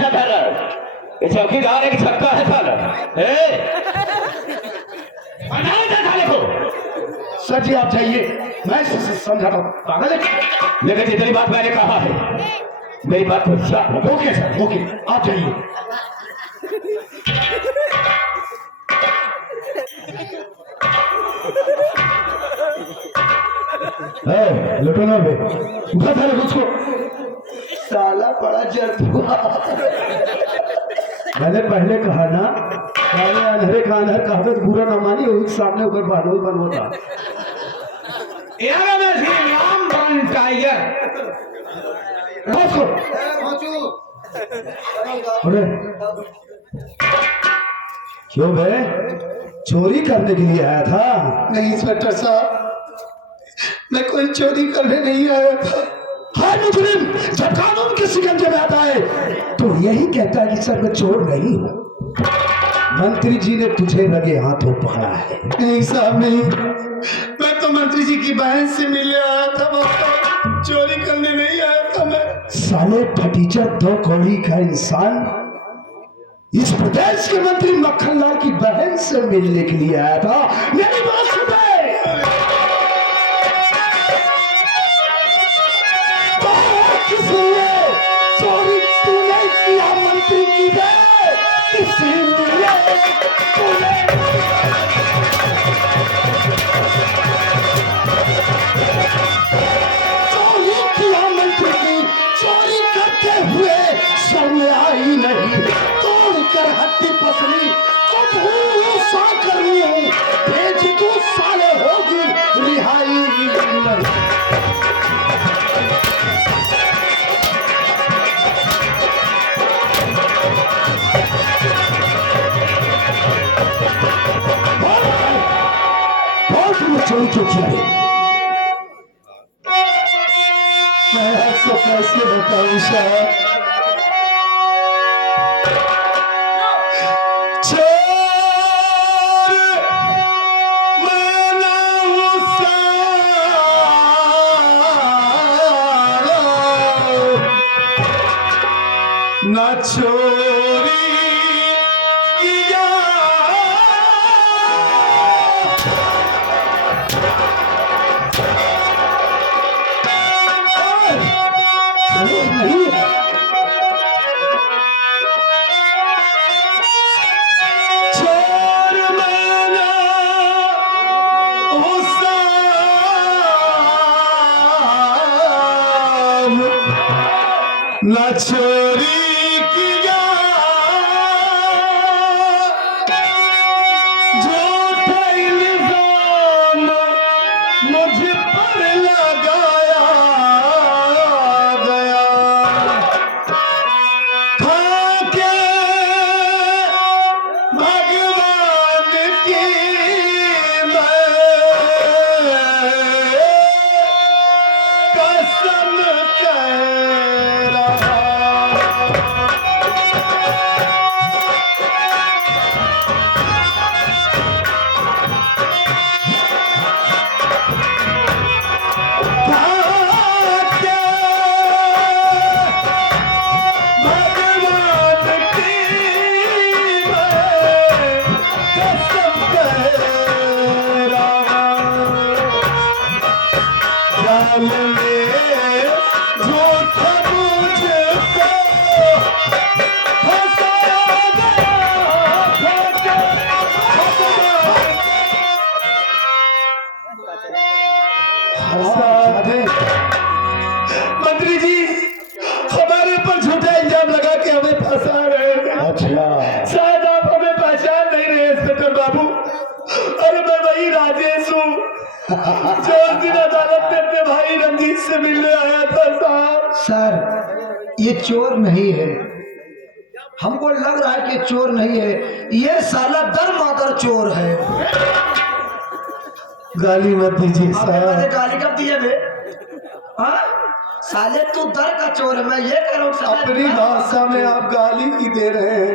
क्या कर रहा है? ये चौकीदार एक छक्का है साला। साले को सर जी आप जाइए, मैं समझाता हूँ। पागल है। लेकिन जितनी बात मैंने कहा है मेरी बात को याद रखो। ओके सर, ओके आप जाइए। लुटो ना बे, उठा था उसको। साला बड़ा जर्द हुआ। मैंने पहले कहा ना, काले अंधेरे का अंधेर कहावत बुरा ना मानी, वही सामने होकर बानोई बनवाता। टाइगर अरे क्यों बे, चोरी करने के लिए आया था? नहीं इंस्पेक्टर साहब, मैं कोई चोरी करने नहीं आया था। हर मुजरिम जब कानून के शिकंजे में आता है तो यही कहता है कि सर मैं चोर नहीं हूँ। मंत्री जी ने तुझे लगे हाथों पकड़ा है। नहीं साहब नहीं, मैं तो मंत्री जी की बहन से मिलने आया था, चोरी करने नहीं आया था मैं। साले फटीचर दो कौड़ी का इंसान इस प्रदेश के मंत्री मक्खनलाल की बहन से मिलने के लिए आया था। मेरी बात सुने, किसलिए चोरी तूने किया मंत्री की बहन? इसीलिए तूने चोरी किया मंत्री की, चोरी करते हुए सामने आई नहीं, तोड़कर हड्डी पसली को भूसा करूं, भेज तू साले होगी रिहाई नहीं। चोरी क्यों किया है? मैं आपको कैसे बताऊं साहब? ना चोरी किया नहीं, चोर मैंने हुसैन ना चोरी किया, झूठा इल्जाम मुझ पर लगाया गया, खाके भगवान की मैं कसम कह रहा। मंत्री जी हमारे ऊपर झूठा इल्जाम लगा के हमें फंसा रहे हैं। अच्छा, शायद आप हमें पहचान नहीं रहे इंस्पेक्टर बाबू। अरे मैं वही राजेश हूँ जो उस दिन अदालत में अपने भाई रंजीत से मिलने आया था साहब। सर ये चोर नहीं है, हमको लग रहा है कि चोर नहीं है, ये साला दर मादर चोर है। गाली मत दीजिए साहब। गाली कब दी है? साले तू दर का चोर है, मैं ये कह रहा हूँ। अपनी भाषा में आप गाली की दे रहे हैं,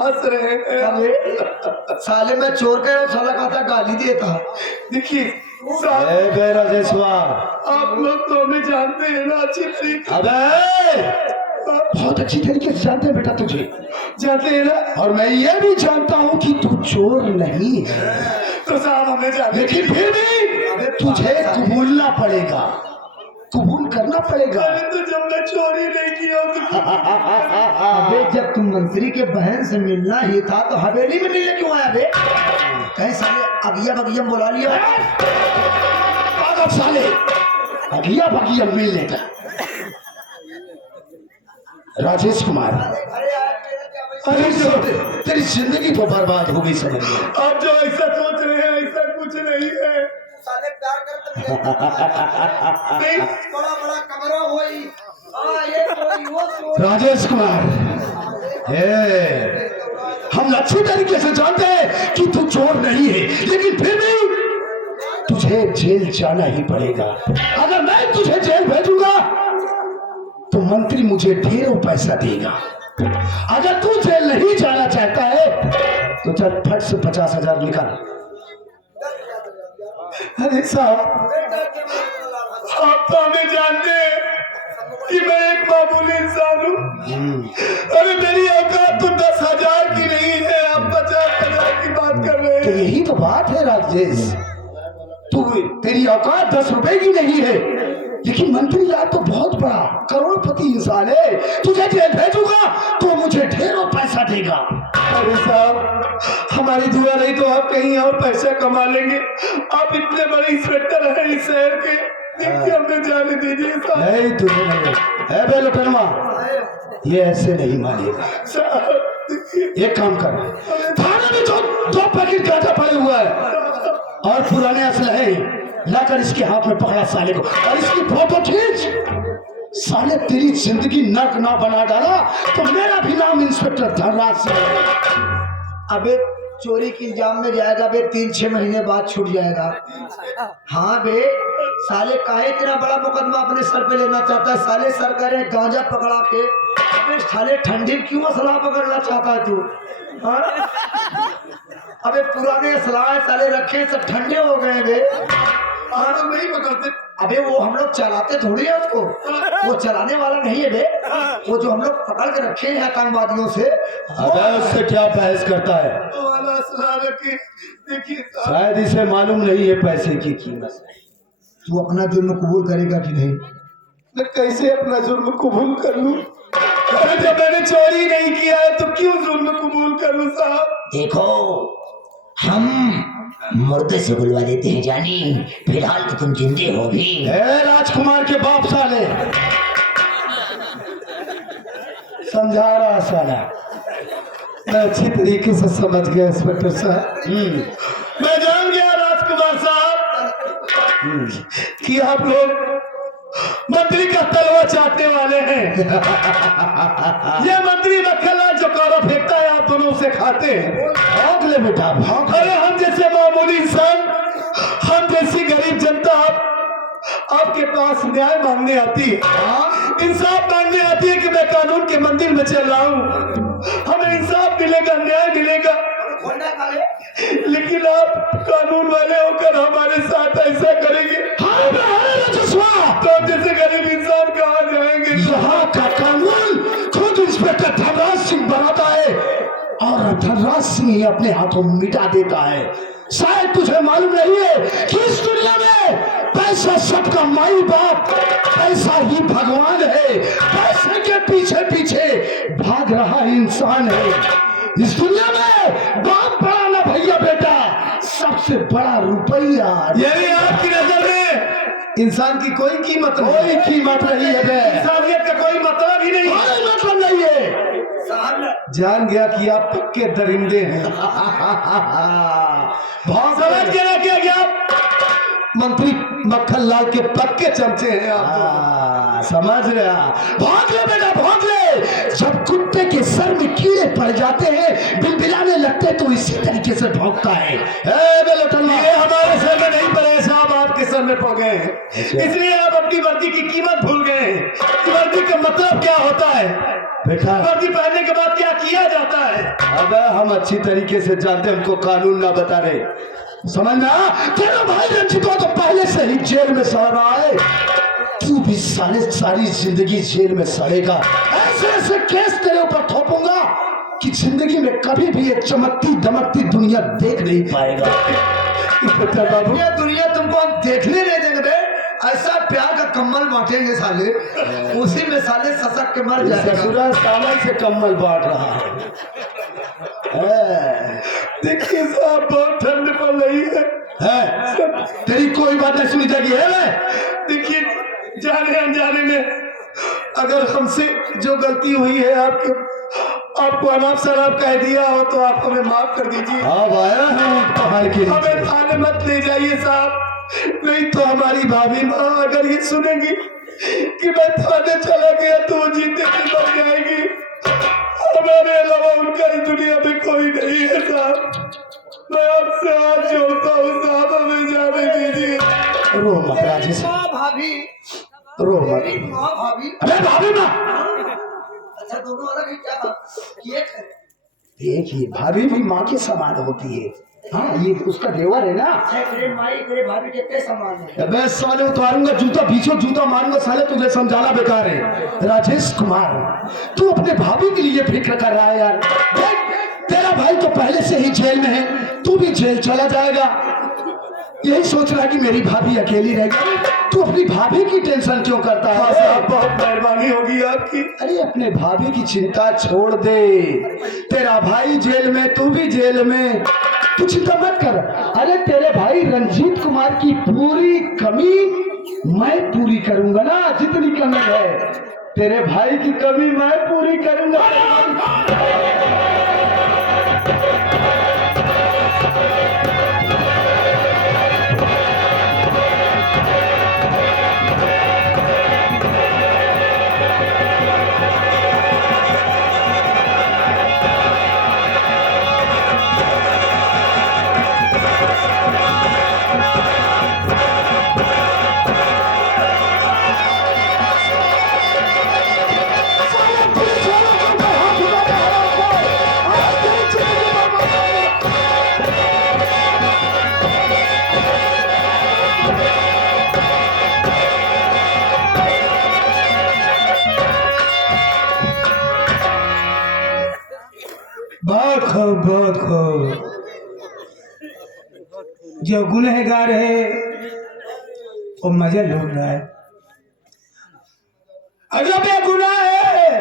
हंस रहे हैं। साले मैं चोर कह रहा हूँ, साला कहता गाली देता। देखिए राजेश्वर, आप लोग तो हमें जानते हैं ना अच्छी। अबे बहुत अच्छी तरीके से जानते हैं बेटा तुझे, जानते हैं ना। और मैं ये भी जानता हूँ कि तू चोर नहीं है। तो साहब हमें जानते, लेकिन फिर भी तुझे कबूलना पड़ेगा, कबूल करना पड़ेगा। तो जब मैं चोरी नहीं किया तो अबे जब तुम मंत्री के बहन से मिलना ही था तो हवेली में मिलने क्यों आया बे? कहीं साले अगिया बगिया बुला लिया? साले अगिया बगिया मिल लेगा। राजेश कुमार, अरे तेरी जिंदगी तो बर्बाद हो गई समझ लो। आप जो ऐसा सोच रहे हैं ऐसा कुछ नहीं है। साले प्यार करते बड़ा बड़ा कमरा होई। ये कोई वो राजेश कुमार, हम अच्छी तरीके से जानते हैं कि तू चोर नहीं है, लेकिन फिर भी तुझे जेल जाना ही पड़ेगा। अगर मैं तुझे जेल भेजूंगा तो मंत्री मुझे ढेरों पैसा देगा। अगर तू जेल नहीं जाना चाहता है तो चल फट से 50,000 निकाल। अरे साहब, आप तो हमें जानते हैं कि मैं एक मामूली इंसान हूँ। अरे मेरी औकात तो 10,000 की नहीं है, आप 50,000 की बात कर रहे तो हैं। यही तो बात है राजेश, तू तेरी औकात 10 रुपए की नहीं है, लेकिन मंत्री लाल तो बहुत बड़ा करोड़पति इंसान है। तुझे जेल भेजूंगा तो मुझे ढेरों पैसा देगा। अरे साहब, हमारी दुआ नहीं तो आप कहीं और पैसा कमा लेंगे। आप इतने बड़े इंस्पेक्टर हैं इस शहर के, देखिए हमें जाने दीजिए साहब। नहीं तुझे नहीं है बे लुटरमा, ये ऐसे नहीं मानेगा। साहब देखिए, एक काम कर, थाने में जो 2 पैकेट गांजा पड़े हुआ है और पुराने असलहे लाकर इसके हाथ में पकड़ा साले को, और इसकी फोटो खींच। साले तेरी जिंदगी नर्क ना बना डाला तो मेरा भी नाम इंस्पेक्टर धनराज सिंह है। अबे चोरी के इल्जाम में जाएगा बे, 3-6 महीने बाद छूट जाएगा। हाँ बे, साले काहे इतना बड़ा मुकदमा अपने सर पे लेना चाहता है? साले सरकार ने गांजा पकड़ा के अबे साले ठंडी क्यों असला पकड़ना चाहता है तू? हाँ? अबे पुराने असलाह साले रखे सब ठंडे हो गए बे। आप लोग नहीं पकड़ते। अबे वो हम लोग चलाते थोड़ी है उसको, वो चलाने वाला नहीं है बे। वो जो हम लोग पकड़ के रखे हैं आतंकवादियों से, अबे उससे क्या बहस करता है? वो वाला असला रखिए, देखिए साहब। शायद इसे मालूम नहीं है पैसे की कीमत। तू अपना जुर्म कबूल करेगा कि नहीं? मैं कैसे अपना जुर्म कबूल कर लूं? अरे जब मैंने चोरी नहीं किया है तो क्यों जुर्म कबूल करूं साहब? देखो, हम मुर्दे से बुलवा देते हैं जानी, फिलहाल तो तुम जिंदे हो भी। राजकुमार के बाप साले, समझा रहा साला, मैं अच्छी तरीके से समझ गया इंस्पेक्टर साहब। मैं जान गया राजकुमार साहब कि आप लोग मंत्री का तलवा चाटने वाले हैं। ये मंत्री मक्खनलाल जो कौड़ा फेंकता है आप दोनों उसे खाते हैं। भाग ले बेटा भाग। अरे हम जैसे मामूली इंसान, हम जैसी गरीब जनता आपके पास न्याय मांगने आती है, इंसाफ मांगने आती है कि मैं कानून के मंदिर में चल रहा हूँ, हमें इंसाफ मिलेगा, न्याय मिलेगा। लेकिन आप कानून वाले होकर हमारे साथ ऐसा करेंगे तो हम जैसे गरीब इंसान कहाँ जाएंगे? यहाँ का कानून खुद इंस्पेक्टर धनराज सिंह बनाता है और धनराज सिंह ही अपने हाथों मिटा देता है। शायद तुझे मालूम नहीं है कि इस दुनिया में पैसा सबका माई बाप, पैसा ही भगवान है। पैसे के पीछे पीछे भाग रहा इंसान है। इस दुनिया में बाप बड़ा ना भैया बेटा, सबसे बड़ा रुपया। यही आपकी नजर में इंसान की कोई कीमत नहीं, कोई कीमत नहीं है बे। इंसानियत का कोई मतलब ही नहीं। कोई मतलब नहीं है। जान गया कि आप पक्के दरिंदे हैं। बहुत समझ के रखिए कि आप मंत्री मक्खनलाल के पक्के चमचे हैं आप। समझ रहा। भाग ले बेटा भाग ले। जब कुत्ते के सर में कीड़े पड़ जाते हैं, बिलबिलाने लगते हैं, तो इसी तरीके से भौंकता है। ये हमारे सर में नहीं पड़े साहब, आपके सर में पड़ गए हैं। इसलिए आप अपनी वर्दी की कीमत भूल गए हैं। वर्दी का मतलब क्या होता है, बेटा वर्दी पहनने के बाद क्या किया जाता है। अबे हम अच्छी तरीके से जानते, हमको कानून ना बता रहे। समझ में आ? तेरा भाई रंजितो तो पहले से ही जेल में सड़ रहा है। तू भी सारी जिंदगी जेल में सड़ेगा। ऐसे ऐसे केस तेरे ऊपर थोपूंगा कि जिंदगी में कभी भी ये चमकती दमकती दुनिया देख नहीं पाएगा। बाबू ये दुनिया तुमको हम देखने नहीं देंगे बे। ऐसा प्यार का कम्बल बांटेंगे साले, उसी में साले ससक के मर जाएगा। ससुरा साले से कम्बल बांट रहा है। देखिए साहब बहुत ठंड पड़ रही है। तेरी कोई बात नहीं सुनी जाएगी है। देखिए जाने अनजाने में अगर हमसे जो गलती हुई है आपको अनाप शराब कह दिया हो तो आप हमें माफ कर दीजिए। अब आया है पहाड़ के हमें थाने मत ले जाइए साहब, नहीं तो हमारी भाभी माँ अगर ये सुनेंगी कि मैं थाने चला गया तो वो जीते जी मर जाएगी। हमारे अलावा उनका इस दुनिया में कोई नहीं है साहब। मैं आपसे हाथ जोड़ता हूँ साहब, हमें जाने दीजिए। रो मत राजेश, भाभी रो मत। भाभी अरे भाभी माँ, अच्छा दोनों अलग ही क्या किए थे? देखिए भाभी भी माँ के समान होती है। हाँ ये उसका देवर है ना। तेरे माई तेरे भाभी कितने समान है। मैं साले उतारूंगा जूता, बीचों जूता मारूंगा साले, तुझे समझाना बेकार है। राजेश कुमार तू अपने भाभी के लिए फिक्र कर रहा है यार। तेरा भाई तो पहले से ही जेल में है, तू भी जेल चला जाएगा। यही सोच रहा है कि मेरी भाभी अकेली रहेगी। तू अपनी भाभी की टेंशन क्यों करता है? साहब बहुत मेहरबानी होगी आपकी। अरे अपने भाभी की चिंता छोड़ दे। तेरा भाई जेल में, तू भी जेल में, तू चिंता मत कर। अरे तेरे भाई रंजीत कुमार की पूरी कमी मैं पूरी करूंगा ना। जितनी कमी है तेरे भाई की कमी मैं पूरी करूंगा। बहुत खूब। जो गुनहगार है वो मजा लूट रहा है, और जो बेगुनाह है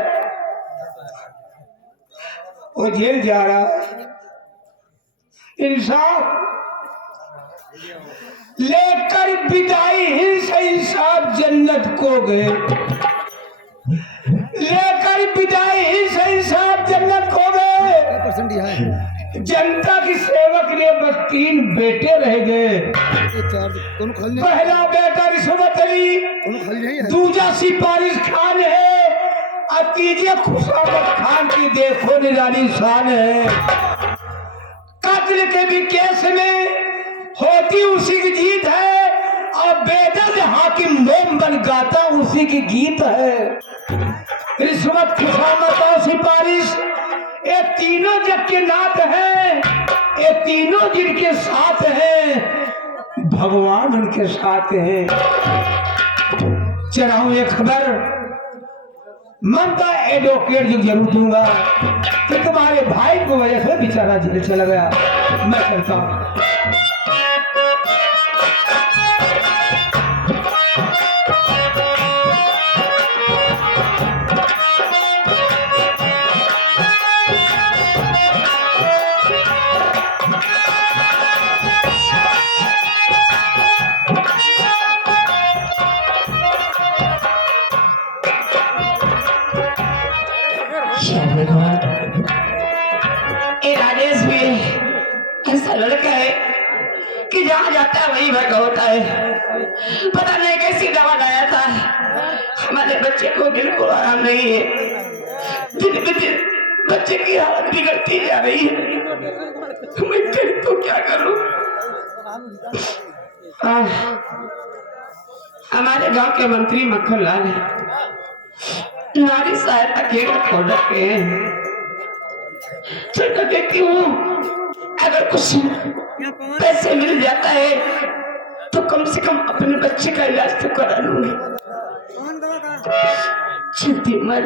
वो जेल जा रहा है। इंसाफ लेकर विदाई हिंस इंसाफ जन्नत को गए, लेकर विदाई हिंस इंसाफ जन्नत को गए। जनता की सेवक ने बस 3 बेटे रह गए। पहला बेटा रिश्वत अली, दूजा सिपारिश खान है, और तीजे खुशामत खान की देखो निराली शान है। कत्ल के भी केस में होती उसी की जीत है, और बेदर्द हाकिम मोम बन गाता उसी की गीत है। रिश्वत खुशामत और सिपारिश ये तीनों जग के नाथ हैं, ये तीनों जिनके साथ हैं भगवान उनके साथ हैं। चलाऊं ये खबर ममता एडवोकेट जो जरूर दूंगा कि तुम्हारे भाई को वजह से बेचारा जेल चला गया। मैं चलता हूँ। राजेश भी ऐसा लड़का है कि जहाँ जाता है वही भगा होता है। पता नहीं कैसी दवा लाया था, हमारे बच्चे को बिल्कुल आराम नहीं है। दिन पे दिन बच्चे की हालत बिगड़ती जा रही है। मैं करूं तो क्या करूं? हमारे गांव के मंत्री मक्खन लाल है, नारी सहायता केंद्र खोल रखे हैं। चलकर देखती हूँ, अगर कुछ पैसे मिल जाता है तो कम से कम अपने बच्चे का इलाज तो करा लूंगी। शक्तिमान